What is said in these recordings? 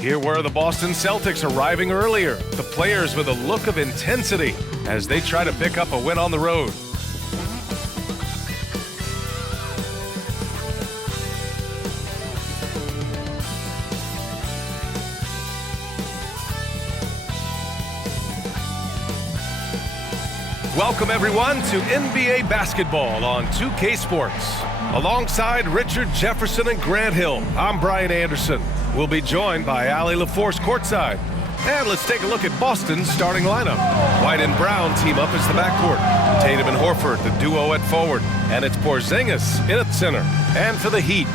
Here were the Boston Celtics arriving earlier, the players with a look of intensity as they try to pick up a win on the road. Welcome everyone to NBA basketball on 2K Sports. Alongside Richard Jefferson and Grant Hill, I'm Brian Anderson. We'll be joined by Allie LaForce courtside. And let's take a look at Boston's starting lineup. White and Brown team up as the backcourt. Tatum and Horford, the duo at forward. And it's Porzingis in at center. And for the Heat,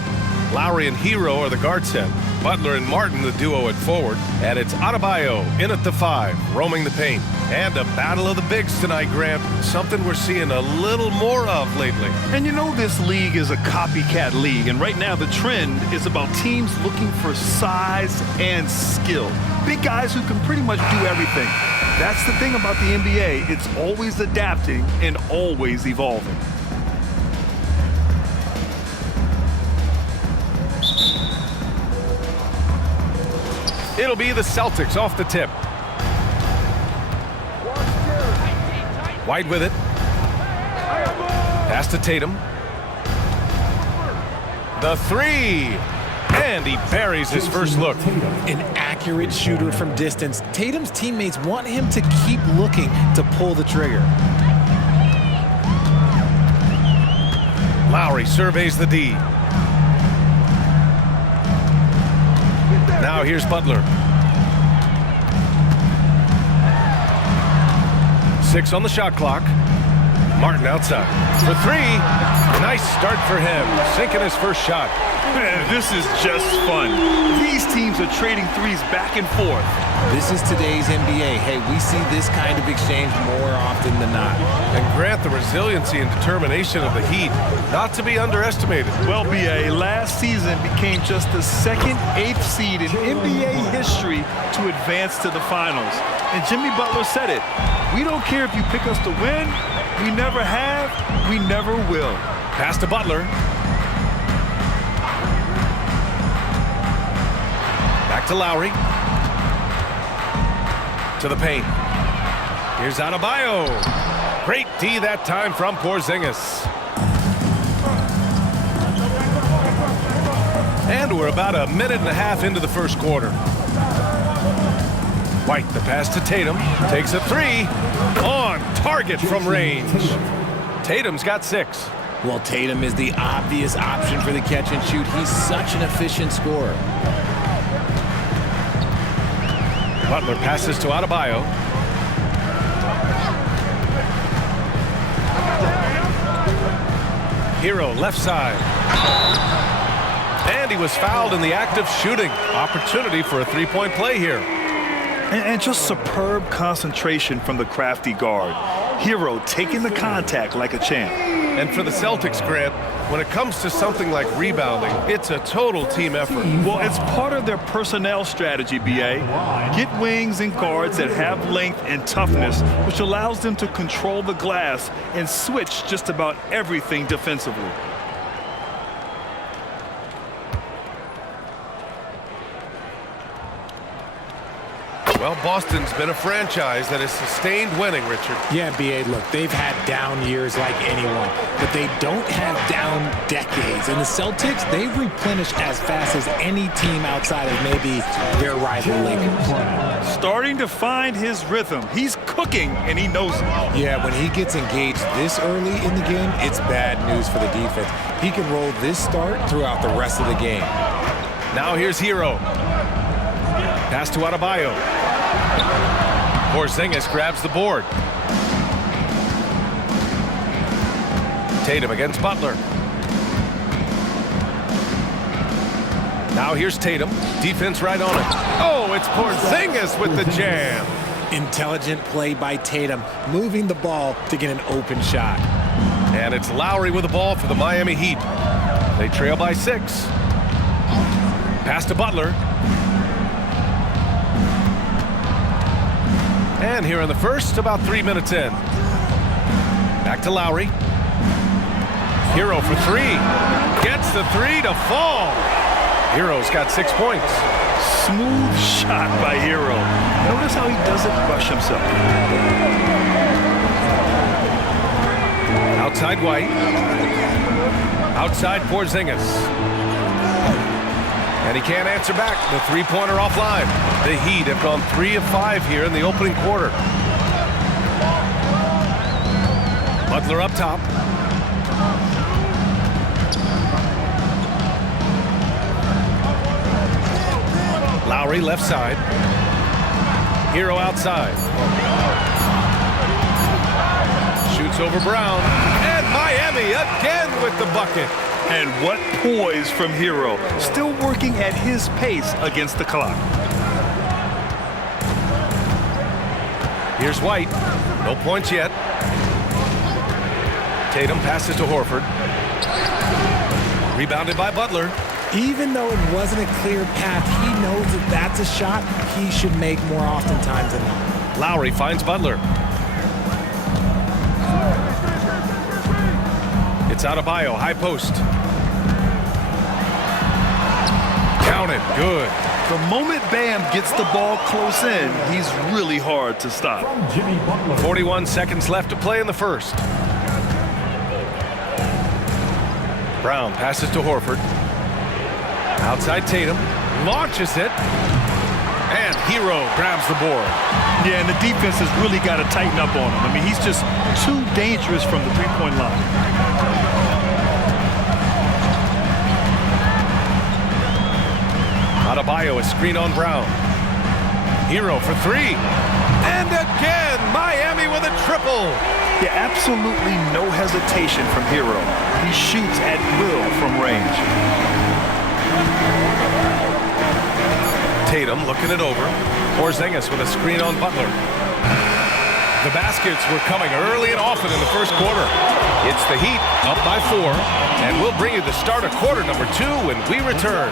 Lowry and Hero are the guard set. Butler and Martin, the duo at forward. And it's Adebayo in at the 5, roaming the paint. And a battle of the bigs tonight, Grant. Something we're seeing a little more of lately. And you know this league is a copycat league. And right now the trend is about teams looking for size and skill. Big guys who can pretty much do everything. That's the thing about the NBA. It's always adapting and always evolving. It'll be the Celtics off the tip. White with it. Pass to Tatum. The 3. And he buries his first look. An accurate shooter from distance. Tatum's teammates want him to keep looking to pull the trigger. Lowry surveys the D. Now here's Butler. 6 on the shot clock. Martin outside for 3. Nice start for him, sinking his first shot. Man, this is just fun. These teams are trading threes back and forth. This is today's NBA. Hey, we see this kind of exchange more often than not. And Grant, the resiliency and determination of the Heat, not to be underestimated. Well, BA, last season became just the second 8th seed in NBA history to advance to the finals. And Jimmy Butler said it. We don't care if you pick us to win. We never have. We never will. Pass to Butler. Back to Lowry. To the paint. Here's Adebayo. Great D that time from Porzingis. And we're about a minute and a half into the first quarter. White, the pass to Tatum. Takes a 3. On target from range. Tatum's got 6. Well, Tatum is the obvious option for the catch and shoot. He's such an efficient scorer. Butler passes to Adebayo. Hero left side. And he was fouled in the act of shooting. Opportunity for a three-point play here. And just superb concentration from the crafty guard. Hero taking the contact like a champ. And for the Celtics, Grant, when it comes to something like rebounding, it's a total team effort. Well, it's part of their personnel strategy, BA. Get wings and guards that have length and toughness, which allows them to control the glass and switch just about everything defensively. Well, Boston's been a franchise that has sustained winning, Richard. Yeah, B.A., look, they've had down years like anyone, but they don't have down decades. And the Celtics, they've replenished as fast as any team outside of maybe their rival Lakers. Starting to find his rhythm. He's cooking, and he knows it. Yeah, when he gets engaged this early in the game, it's bad news for the defense. He can roll this start throughout the rest of the game. Now here's Hero. Pass to Adebayo. Porzingis grabs the board. Tatum against Butler. Now here's Tatum. Defense right on it. Oh, it's Porzingis with the jam. Intelligent play by Tatum, moving the ball to get an open shot. And it's Lowry with the ball for the Miami Heat. They trail by 6. Pass to Butler. And here in the first, about 3 minutes in. Back to Lowry. Hero for three. Gets the three to fall. Hero's got 6 points. Smooth shot by Hero. Notice how he doesn't rush himself. Outside White. Outside Porzingis. And he can't answer back. The three-pointer offline. The Heat have gone 3 of 5 here in the opening quarter. Butler up top. Lowry left side. Hero outside. Shoots over Brown. And Miami again with the bucket. And what poise from Hero. Still working at his pace against the clock. Here's White. No points yet. Tatum passes to Horford. Rebounded by Butler. Even though it wasn't a clear path, he knows that that's a shot he should make more oftentimes than not. Lowry finds Butler. It's Adebayo, high post. Counted, good. The moment Bam gets the ball close in, he's really hard to stop. 41 seconds left to play in the first. Brown passes to Horford. Outside Tatum. Launches it. And Hero grabs the board. Yeah, and the defense has really got to tighten up on him. I mean, he's just too dangerous from the three-point line. Adebayo, a screen on Brown. Hero for three. And again, Miami with a triple. Yeah, absolutely no hesitation from Hero. He shoots at will from range. Tatum looking it over. Porzingis with a screen on Butler. The baskets were coming early and often in the first quarter. It's the Heat up by 4, and we'll bring you the start of quarter number 2 when we return.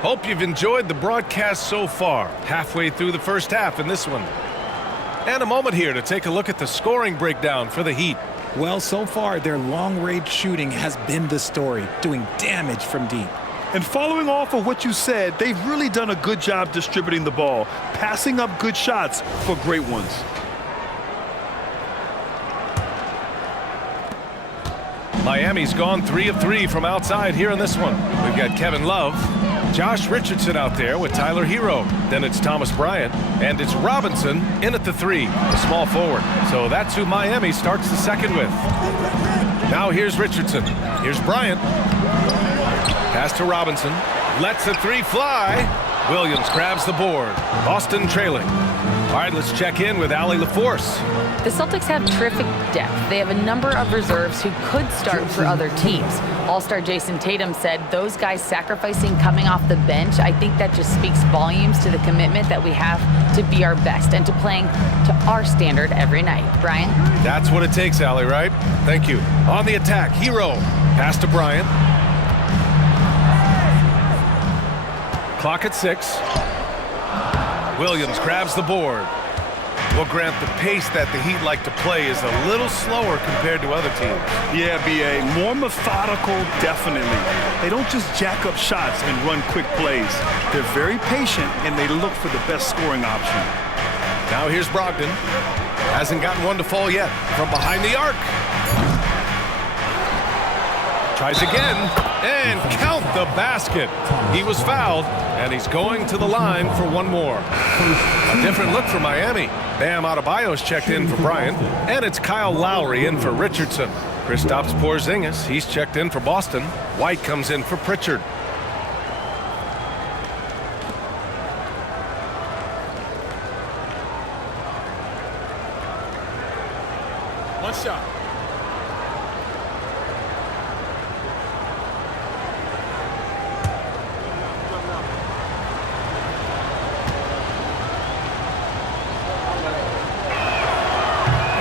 Hope you've enjoyed the broadcast so far. Halfway through the first half in this one. And a moment here to take a look at the scoring breakdown for the Heat. Well, so far, their long-range shooting has been the story, doing damage from deep. And following off of what you said, they've really done a good job distributing the ball, passing up good shots for great ones. Miami's gone 3 of 3 from outside here in this one. We've got Kevin Love, Josh Richardson out there with Tyler Hero. Then it's Thomas Bryant, and it's Robinson in at the 3, the small forward. So that's who Miami starts the second with. Now here's Richardson. Here's Bryant. Pass to Robinson. Lets the 3 fly. Williams grabs the board. Boston trailing. All right, let's check in with Allie LaForce. The Celtics have terrific depth. They have a number of reserves who could start for other teams. All-star Jason Tatum said those guys sacrificing coming off the bench, I think that just speaks volumes to the commitment that we have to be our best and to playing to our standard every night. Brian? That's what it takes, Allie, right? Thank you. On the attack, Hero. Pass to Bryant. Clock at 6. Williams grabs the board. Well, Grant, the pace that the Heat like to play is a little slower compared to other teams. Yeah, B.A., more methodical, definitely. They don't just jack up shots and run quick plays. They're very patient, and they look for the best scoring option. Now here's Brogdon. Hasn't gotten one to fall yet. From behind the arc. Tries again, and count the basket. He was fouled, and he's going to the line for one more. A different look for Miami. Bam Adebayo's checked in for Bryant, and it's Kyle Lowry in for Richardson. Kristaps Porzingis, he's checked in for Boston. White comes in for Pritchard. One shot.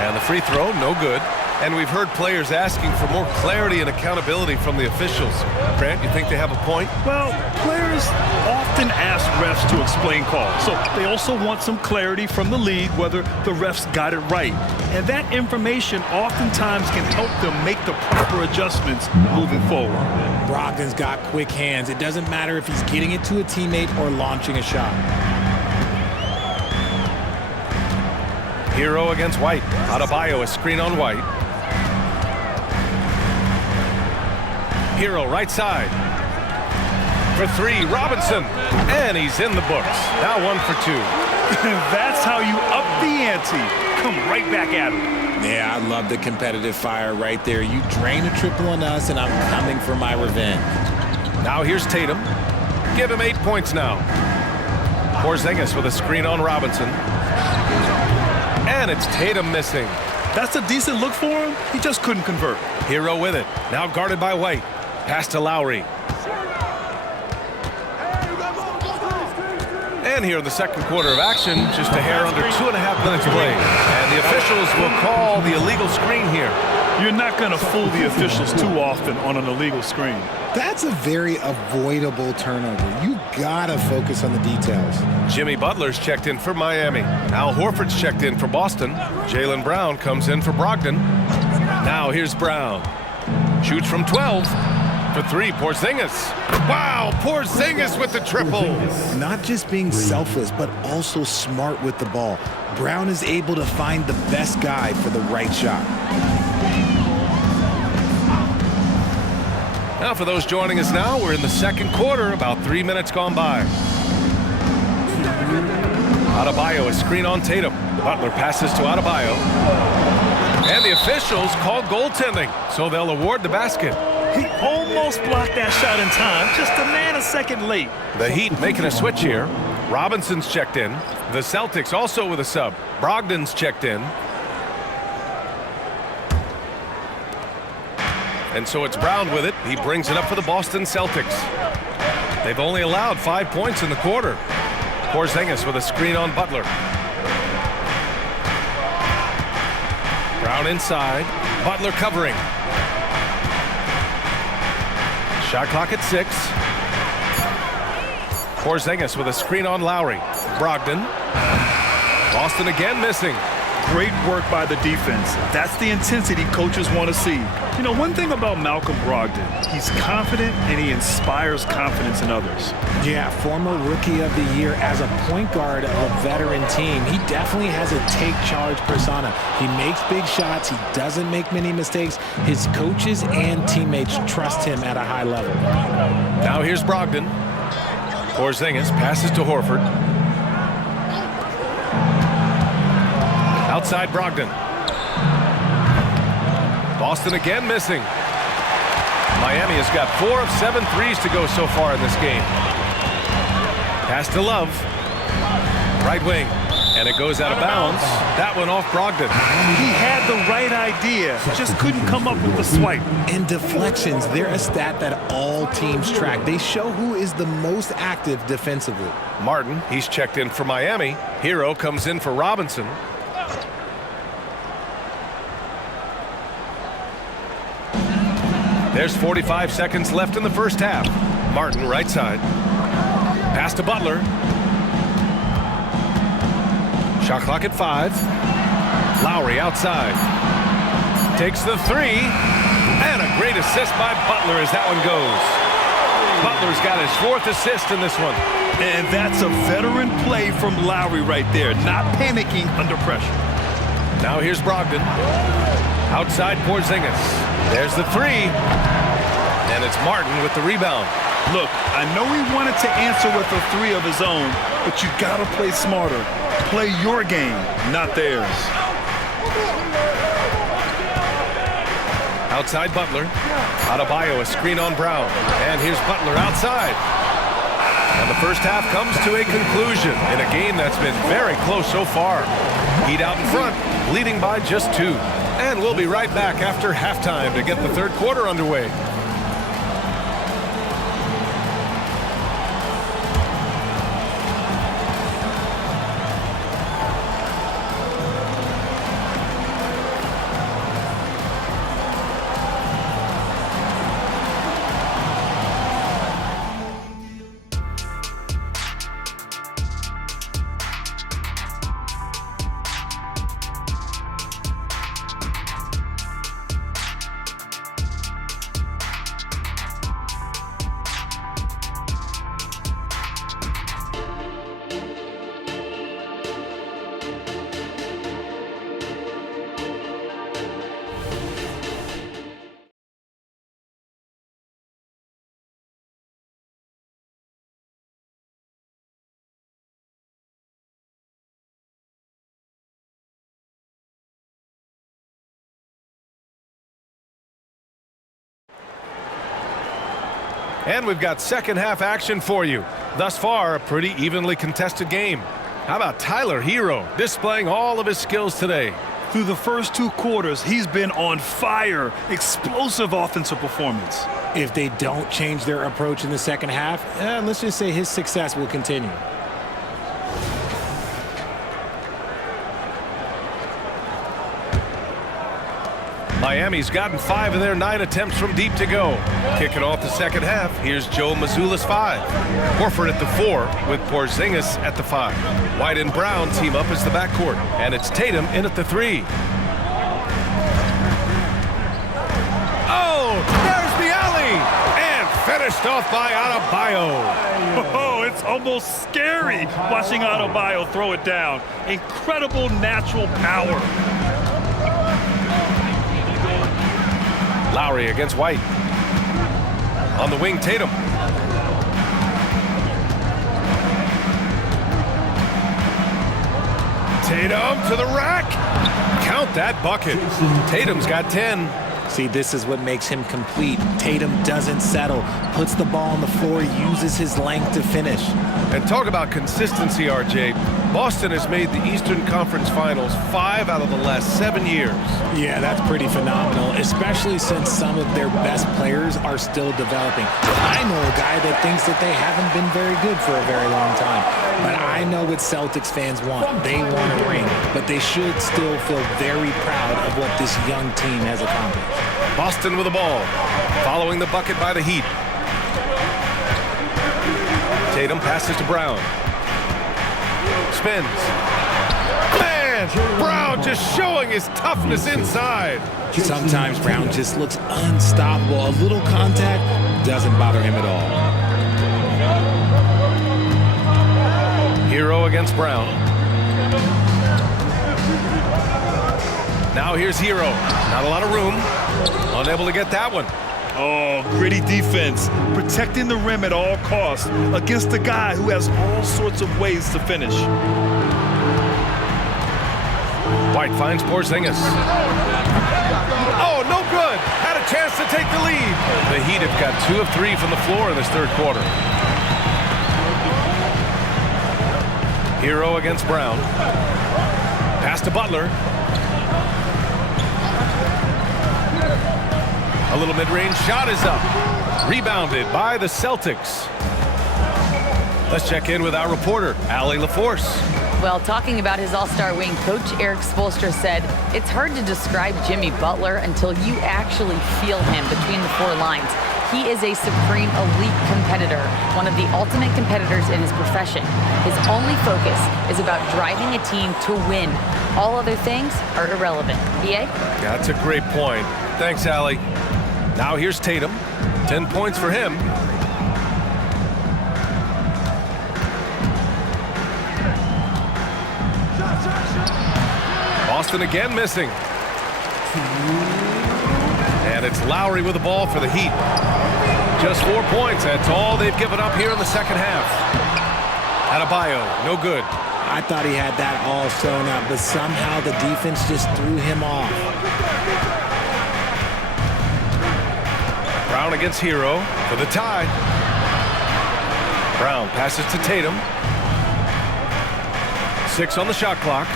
And the free throw, no good. And we've heard players asking for more clarity and accountability from the officials. Grant, you think they have a point? Well, players often ask refs to explain calls, so they also want some clarity from the league whether the refs got it right. And that information oftentimes can help them make the proper adjustments moving forward. Brogdon's got quick hands. It doesn't matter if he's getting it to a teammate or launching a shot. Hero against White. Adebayo, a screen on White. Hero right side. For three, Robinson. And he's in the books. Now 1 for 2. That's how you up the ante. Come right back at him. Yeah, I love the competitive fire right there. You drain a triple on us, and I'm coming for my revenge. Now here's Tatum. Give him 8 points now. Porzingis with a screen on Robinson. And it's Tatum missing. That's a decent look for him. He just couldn't convert. Hero with it. Now guarded by White. Pass to Lowry. And here in the second quarter of action, just a hair under 2.5 minutes played. And the officials will call the illegal screen here. You're not going to fool the officials too often on an illegal screen. That's a very avoidable turnover. You gotta focus on the details. Jimmy Butler's checked in for Miami. Al Horford's checked in for Boston. Jaylen Brown comes in for Brogdon. Now here's Brown. Shoots from 12. For 3, Porzingis. Wow, Porzingis with the triple. Not just being selfless, but also smart with the ball. Brown is able to find the best guy for the right shot. Now for those joining us now, we're in the second quarter, about 3 minutes gone by. Adebayo, a screen on Tatum. Butler passes to Adebayo. And the officials call goaltending, so they'll award the basket. He almost blocked that shot in time, just a nanosecond late. The Heat making a switch here. Robinson's checked in. The Celtics also with a sub. Brogdon's checked in. And so it's Brown with it. He brings it up for the Boston Celtics. They've only allowed 5 points in the quarter. Porzingis with a screen on Butler. Brown inside. Butler covering. Shot clock at 6. Porzingis with a screen on Lowry. Brogdon. Boston again missing. Great work by the defense. That's the intensity coaches want to see. You know, one thing about Malcolm Brogdon, he's confident and he inspires confidence in others. Yeah, former Rookie of the Year as a point guard of a veteran team. He definitely has a take-charge persona. He makes big shots. He doesn't make many mistakes. His coaches and teammates trust him at a high level. Now here's Brogdon. Porzingis passes to Horford. Outside Brogdon. Boston again missing. Miami has got 4 of 7 threes to go so far in this game. Pass to Love. Right wing. And it goes out of bounds. That one off Brogdon. He had the right idea, just couldn't come up with the swipe. And deflections, they're a stat that all teams track. They show who is the most active defensively. Martin, he's checked in for Miami. Hero comes in for Robinson. There's 45 seconds left in the first half. Martin, right side. Pass to Butler. Shot clock at 5. Lowry outside. Takes the 3. And a great assist by Butler as that one goes. Butler's got his 4th assist in this one. And that's a veteran play from Lowry right there, not panicking under pressure. Now here's Brogdon. Outside Porzingis. There's the 3. And it's Martin with the rebound. Look, I know he wanted to answer with a 3 of his own, but you gotta play smarter. Play your game, not theirs. Outside Butler. Adebayo, a screen on Brown. And here's Butler outside. And the first half comes to a conclusion in a game that's been very close so far. Heat out in front, leading by just 2. And we'll be right back after halftime to get the third quarter underway. And we've got second half action for you. Thus far, a pretty evenly contested game. How about Tyler Hero displaying all of his skills today? Through the first 2 quarters, he's been on fire. Explosive offensive performance. If they don't change their approach in the second half, let's just say his success will continue. Miami's gotten 5 of their 9 attempts from deep to go. Kicking off the second half, here's Joe Mazzulla's 5. Horford at the 4 with Porzingis at the 5. White and Brown team up as the backcourt. And it's Tatum in at the 3. Oh, there's the alley! And finished off by Adebayo. Oh, it's almost scary watching Adebayo throw it down. Incredible natural power. Lowry against White. On the wing, Tatum. Tatum to the rack. Count that bucket. Tatum's got 10. See, this is what makes him complete. Tatum doesn't settle, puts the ball on the floor, uses his length to finish. And talk about consistency, RJ. Boston has made the Eastern Conference Finals 5 out of the last 7 years. Yeah, that's pretty phenomenal, especially since some of their best players are still developing. I know a guy that thinks that they haven't been very good for a very long time. But I know what Celtics fans want. They want a ring, but they should still feel very proud of what this young team has accomplished. Boston with the ball, following the bucket by the Heat. Tatum passes to Brown. Spins. Man, Brown just showing his toughness inside. Sometimes Brown just looks unstoppable. A little contact doesn't bother him at all. Hero against Brown. Now here's Hero. Not a lot of room. Unable to get that one. Oh, gritty defense. Protecting the rim at all costs against a guy who has all sorts of ways to finish. White finds Porzingis. Oh, no good. Had a chance to take the lead. The Heat have got 2 of 3 from the floor in this third quarter. Hero against Brown. Pass to Butler. A little mid-range shot is up. Rebounded by the Celtics. Let's check in with our reporter, Allie LaForce. Well, talking about his all-star wing, Coach Eric Spoelstra said, it's hard to describe Jimmy Butler until you actually feel him between the 4 lines. He is a supreme elite competitor, one of the ultimate competitors in his profession. His only focus is about driving a team to win. All other things are irrelevant. BA? That's a great point. Thanks, Allie. Now here's Tatum. 10 points for him. Boston again missing. And it's Lowry with the ball for the Heat. Just 4 points. That's all they've given up here in the second half. Adebayo, no good. I thought he had that all sewn up, but somehow the defense just threw him off. Brown against Hero for the tie. Brown passes to Tatum. 6 on the shot clock.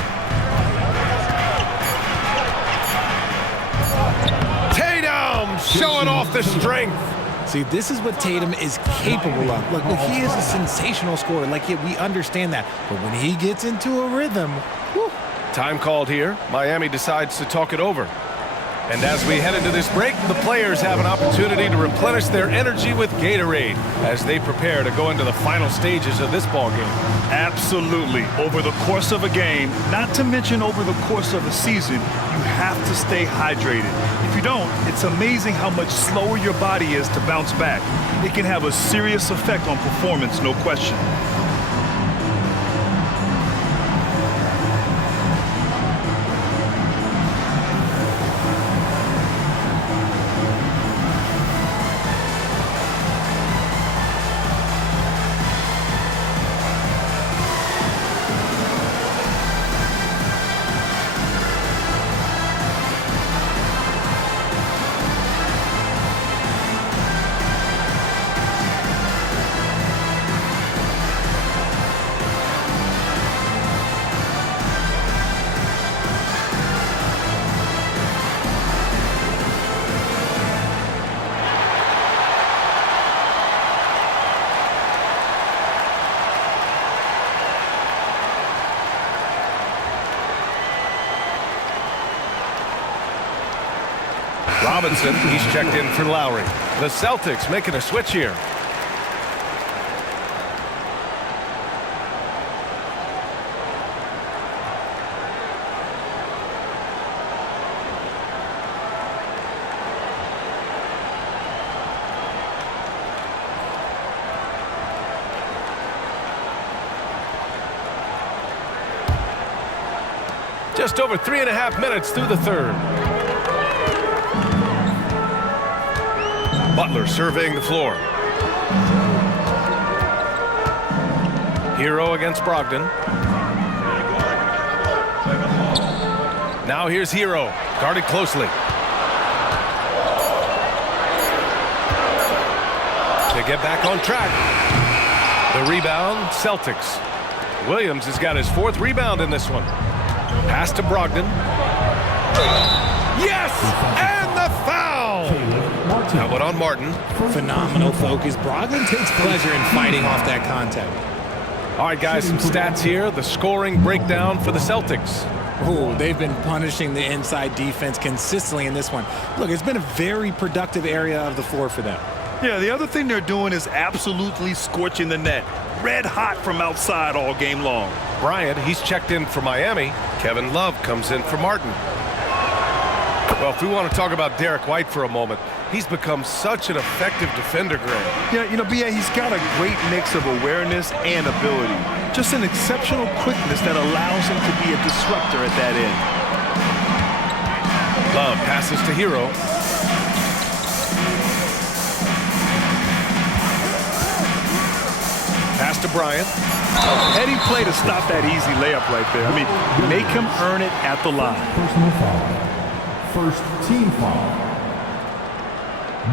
Tatum showing off the strength. See, this is what Tatum is capable of. Look, he is a sensational scorer. Like, yeah, we understand that. But when he gets into a rhythm, whew. Time called here. Miami decides to talk it over. And as we head into this break, the players have an opportunity to replenish their energy with Gatorade as they prepare to go into the final stages of this ball game. Absolutely. Over the course of a game, not to mention over the course of a season, you have to stay hydrated. If you don't, it's amazing how much slower your body is to bounce back. It can have a serious effect on performance, no question. Robinson, he's checked in for Lowry. The Celtics making a switch here. Just over 3.5 minutes through the third. Butler surveying the floor. Hero against Brogdon. Now here's Hero, guarded closely. To get back on track. The rebound, Celtics. Williams has got his 4th rebound in this one. Pass to Brogdon. Yes! And the foul! How about on Martin? Phenomenal focus. Brogdon takes pleasure in fighting off that contact. All right, guys, some stats here. The scoring breakdown for the Celtics. Oh, they've been punishing the inside defense consistently in this one. Look, it's been a very productive area of the floor for them. Yeah, the other thing they're doing is absolutely scorching the net. Red hot from outside all game long. Bryant, he's checked in for Miami. Kevin Love comes in for Martin. Well, if we want to talk about Derek White for a moment, he's become such an effective defender, Greg. Yeah, you know, B.A., he's got a great mix of awareness and ability. Just an exceptional quickness that allows him to be a disruptor at that end. Love passes to Hero. Pass to Bryant. Heady play to stop that easy layup right there. I mean, make him earn it at the line. Personal foul. First team foul.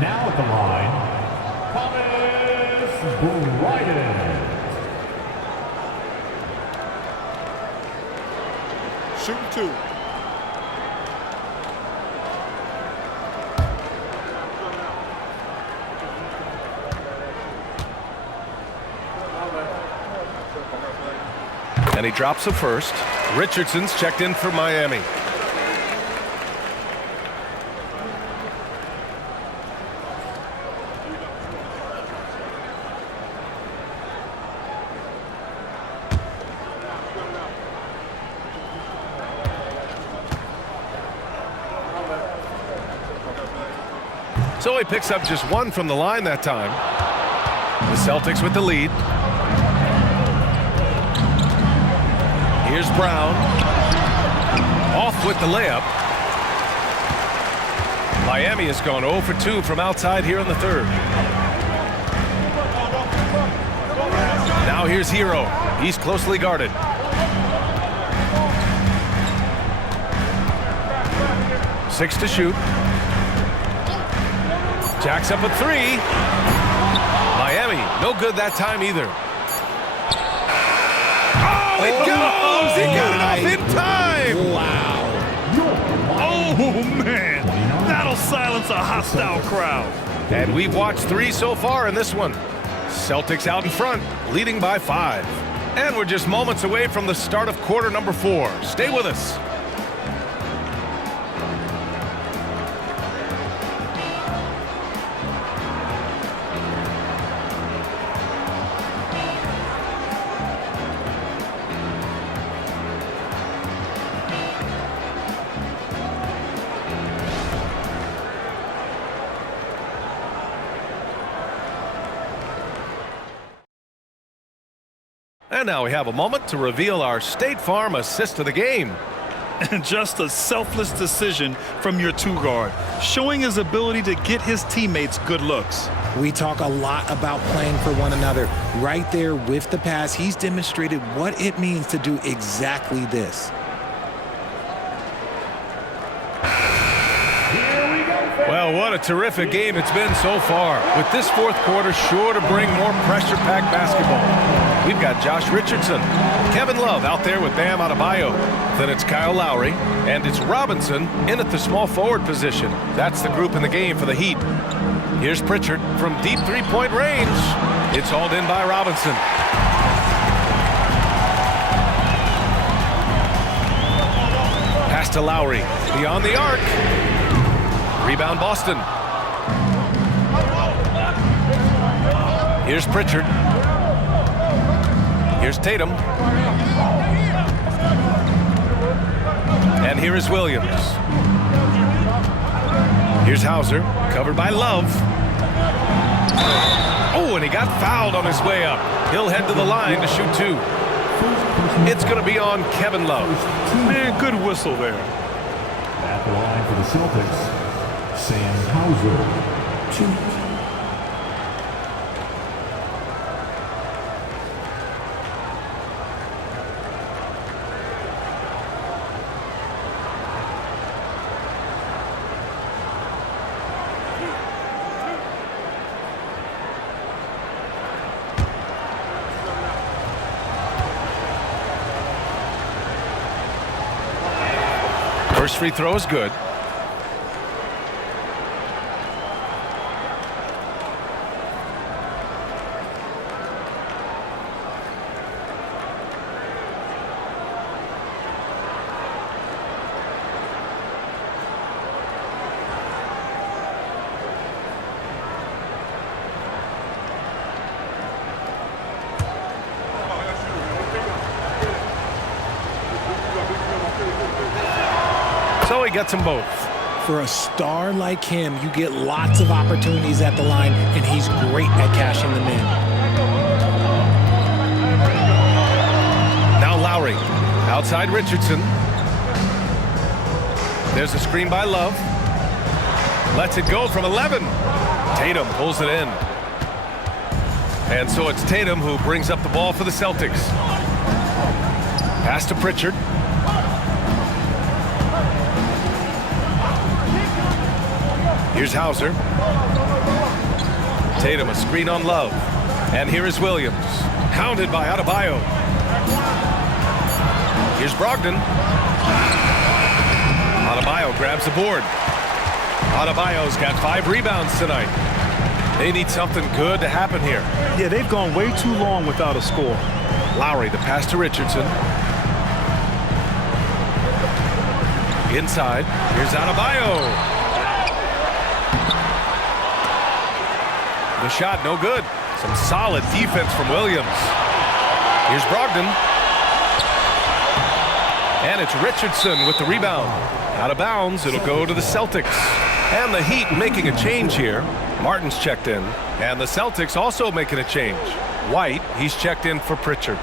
Now at the line, Thomas Bryant. Shooting 2. And he drops a first. Richardson's checked in for Miami. So he picks up just 1 from the line that time. The Celtics with the lead. Here's Brown. Off with the layup. Miami has gone 0 for 2 from outside here in the third. Now here's Hero. He's closely guarded. Six to shoot. Jacks up a three. Miami, no good that time either. Oh, it goes! He got it off in time! Wow. Oh, man. That'll silence a hostile crowd. And we've watched 3 so far in this one. Celtics out in front, leading by 5. And we're just moments away from the start of quarter number 4. Stay with us. And now we have a moment to reveal our State Farm assist of the game. And just a selfless decision from your 2-guard, showing his ability to get his teammates good looks. We talk a lot about playing for one another. Right there with the pass, he's demonstrated what it means to do exactly this. Well, what a terrific game it's been so far. With this 4th quarter sure to bring more pressure-packed basketball. We've got Josh Richardson, Kevin Love out there with Bam Adebayo. Then it's Kyle Lowry, and it's Robinson in at the small forward position. That's the group in the game for the Heat. Here's Pritchard from deep 3-point range. It's hauled in by Robinson. Pass to Lowry, beyond the arc. Rebound Boston. Here's Pritchard. Here's Tatum. And here is Williams. Here's Hauser, covered by Love. Oh, and he got fouled on his way up. He'll head to the line to shoot 2. It's going to be on Kevin Love. Man, good whistle there. At the line for the Celtics, Sam Hauser, 2. First free throw is good. So he gets them both. For a star like him, you get lots of opportunities at the line, and he's great at cashing them in. Now Lowry, outside Richardson. There's a screen by Love. Lets it go from 11. Tatum pulls it in. And so it's Tatum who brings up the ball for the Celtics. Pass to Pritchard. Here's Hauser. Tatum, a screen on Love. And here is Williams. Hounded by Adebayo. Here's Brogdon. Adebayo grabs the board. Adebayo's got 5 rebounds tonight. They need something good to happen here. Yeah, they've gone way too long without a score. Lowry, the pass to Richardson. Inside. Here's Adebayo. The shot, no good. Some solid defense from Williams. Here's Brogdon. And it's Richardson with the rebound. Out of bounds, it'll go to the Celtics. And the Heat making a change here. Martin's checked in. And the Celtics also making a change. White, he's checked in for Pritchard.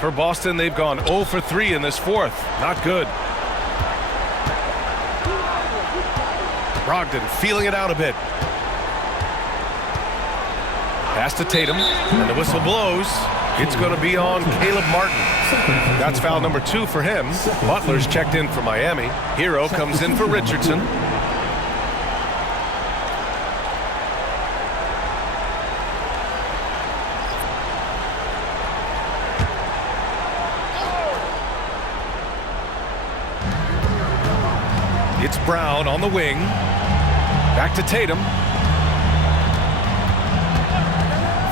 For Boston, they've gone 0 for 3 in this 4th. Not good. Brogdon feeling it out a bit. Pass to Tatum, and the whistle blows. It's going to be on Caleb Martin. That's foul number 2 for him. Butler's checked in for Miami. Hero comes in for Richardson. It's Brown on the wing. Back to Tatum.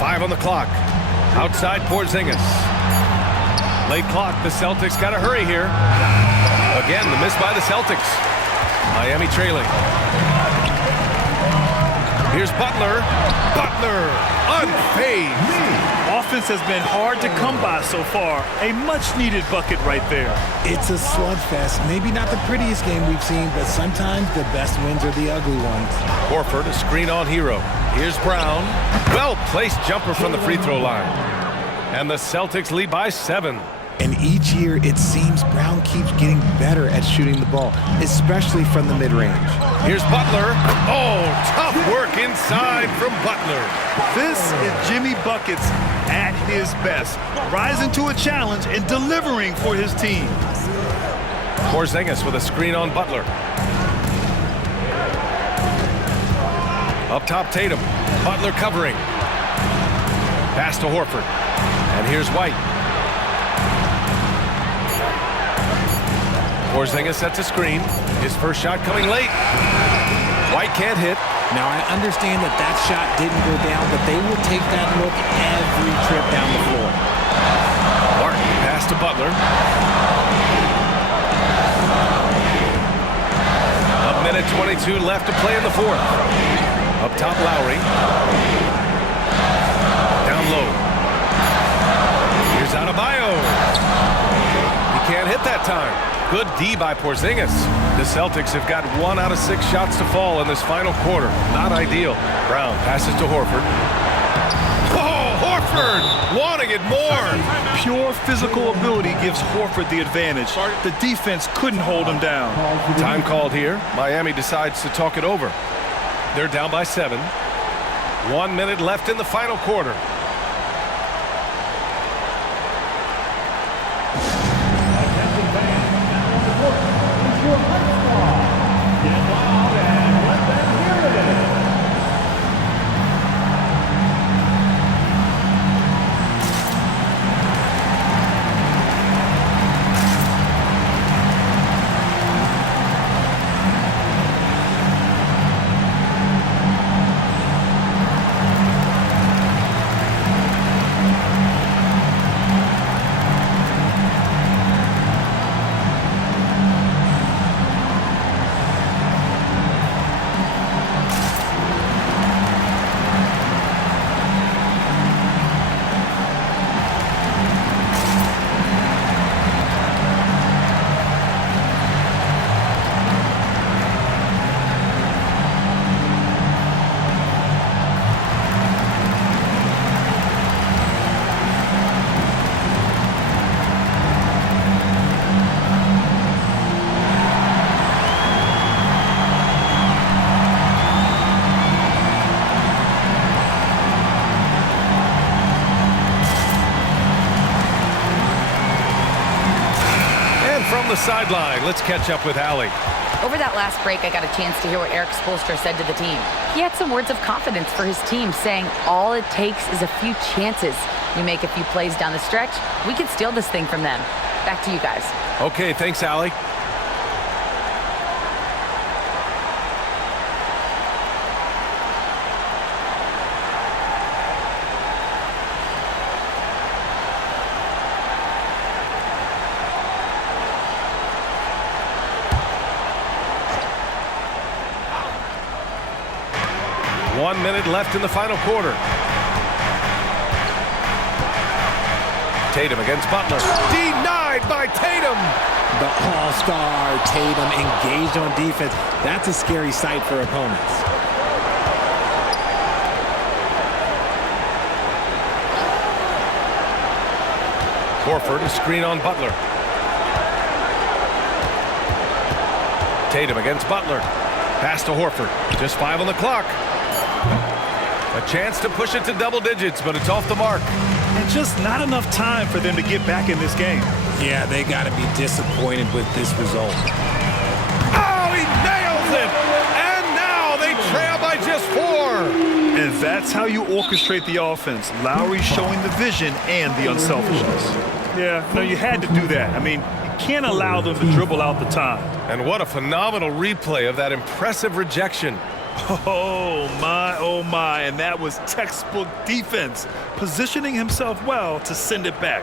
5 on the clock. Outside Porzingis. Late clock. The Celtics got to hurry here. Again, the miss by the Celtics. Miami trailing. Here's Butler. Butler unfazed. Offense has been hard to come by so far. A much-needed bucket right there. It's a slugfest. Maybe not the prettiest game we've seen, but sometimes the best wins are the ugly ones. Horford, a screen on Hero. Here's Brown. Well-placed jumper from the free throw line. And the Celtics lead by 7. And each year, it seems Brown keeps getting better at shooting the ball, especially from the mid-range. Here's Butler. Oh, tough work inside from Butler. This is Jimmy Buckets at his best, rising to a challenge and delivering for his team. Porzingis with a screen on Butler. Up top, Tatum. Butler covering. Pass to Horford. And here's White. Porzingis sets a screen. His first shot coming late. White can't hit. Now, I understand that that shot didn't go down, but they will take that look every trip down the floor. Martin pass to Butler. A minute 22 left to play in the fourth. Up top, Lowry. Down low. Here's Adebayo. He can't hit that time. Good D by Porzingis. The Celtics have got 1 out of 6 shots to fall in this final quarter. Not ideal. Brown passes to Horford. Oh, Horford wanting it more. Pure physical ability gives Horford the advantage. The defense couldn't hold him down. Time called here. Miami decides to talk it over. They're down by 7. 1 minute left in the final quarter. The sideline. Let's catch up with Allie. Over that last break, I got a chance to hear what Eric Spoelstra said to the team. He had some words of confidence for his team, saying all it takes is a few chances. We make a few plays down the stretch, we can steal this thing from them. Back to you guys. Okay, thanks, Allie. One minute left in the final quarter. Tatum against Butler. Denied by Tatum. The all-star Tatum engaged on defense. That's a scary sight for opponents. Horford, a screen on Butler. Tatum against Butler. Pass to Horford. Just 5 on the clock. A chance to push it to double digits, but it's off the mark. and just not enough time for them to get back in this game. Yeah, they got to be disappointed with this result. Oh, he nails it! And now they trail by just 4. And that's how you orchestrate the offense. Lowry showing the vision and the unselfishness. Yeah, no, you had to do that. I mean, you can't allow them to dribble out the time. And what a phenomenal replay of that impressive rejection. Oh my, and that was textbook defense, positioning himself well to send it back.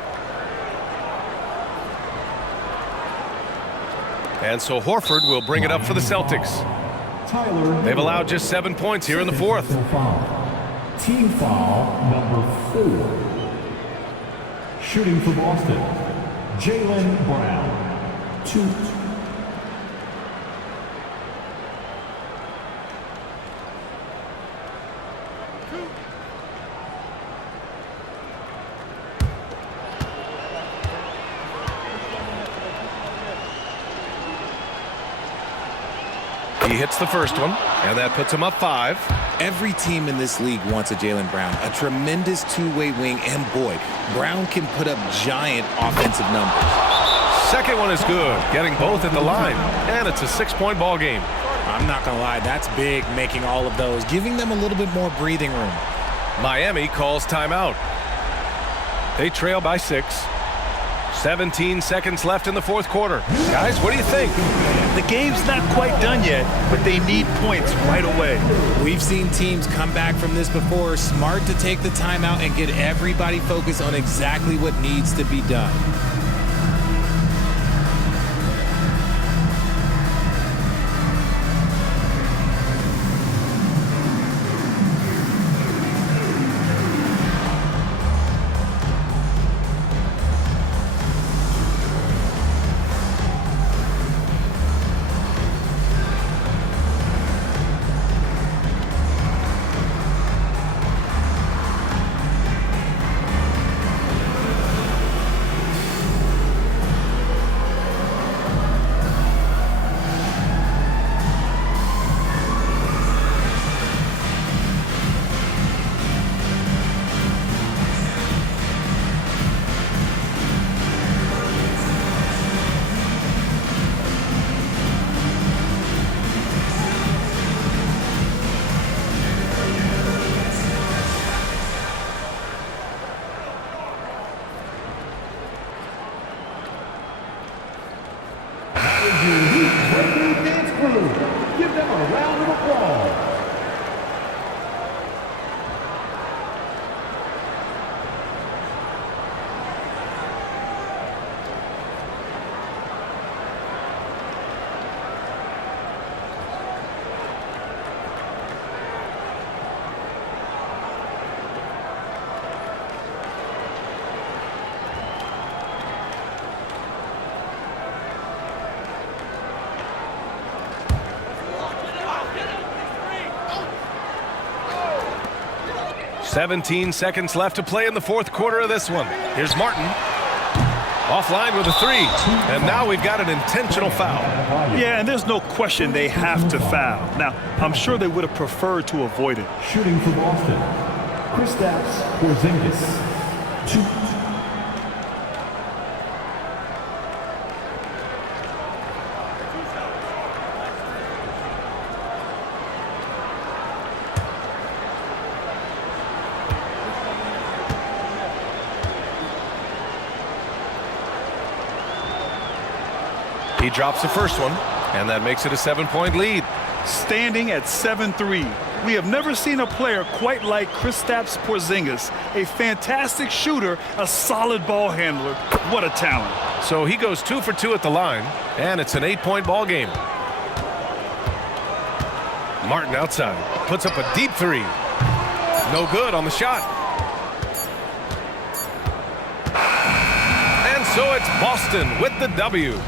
And so Horford will bring it up for the Celtics. They've allowed just 7 points here in the fourth. Team foul number 4. Shooting for Boston, Jaylen Brown, 2. He hits the first one, and that puts him up 5. Every team in this league wants a Jaylen Brown, a tremendous two-way wing, and boy, Brown can put up giant offensive numbers. Second one is good, getting both at the line, and it's a 6-point ball game. I'm not going to lie, that's big, making all of those, giving them a little bit more breathing room. Miami calls timeout. They trail by 6. 17 seconds left in the fourth quarter. Guys, what do you think? The game's not quite done yet, but they need points right away. We've seen teams come back from this before. Smart to take the timeout and get everybody focused on exactly what needs to be done. Give them a round of applause. "17 seconds left to play in the fourth quarter of this one. Here's Martin. Offline with a 3. And now we've got an intentional foul. Yeah, and there's no question they have to foul. Now, I'm sure they would have preferred to avoid it. Shooting for Boston, Kristaps Porzingis, 2. He drops the first one, and that makes it a 7-point lead. Standing at 7-3. We have never seen a player quite like Kristaps Porzingis, a fantastic shooter, a solid ball handler. What a talent. So he goes 2 for 2 at the line, and it's an 8-point ball game. Martin outside, puts up a deep 3. No good on the shot. So it's Boston with the W.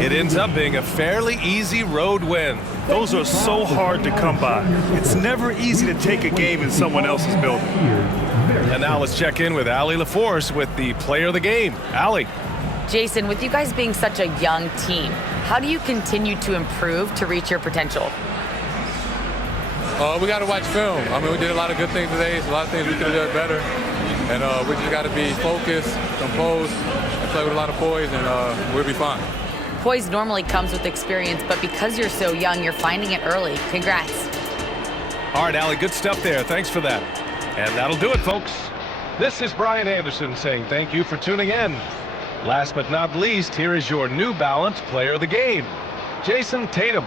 It ends up being a fairly easy road win. Those are so hard to come by. It's never easy to take a game in someone else's building. And now let's check in with Allie LaForce with the player of the game. Allie. Jason, with you guys being such a young team, how do you continue to improve to reach your potential? We got to watch film. I mean, we did a lot of good things today. There's a lot of things we could have done better. And we just got to be focused, composed, and play with a lot of poise, and we'll be fine. Poise normally comes with experience, but because you're so young, you're finding it early. Congrats. All right, Allie, good stuff there. Thanks for that. And that'll do it, folks. This is Brian Anderson saying thank you for tuning in. Last but not least, here is your New Balance Player of the Game, Jason Tatum.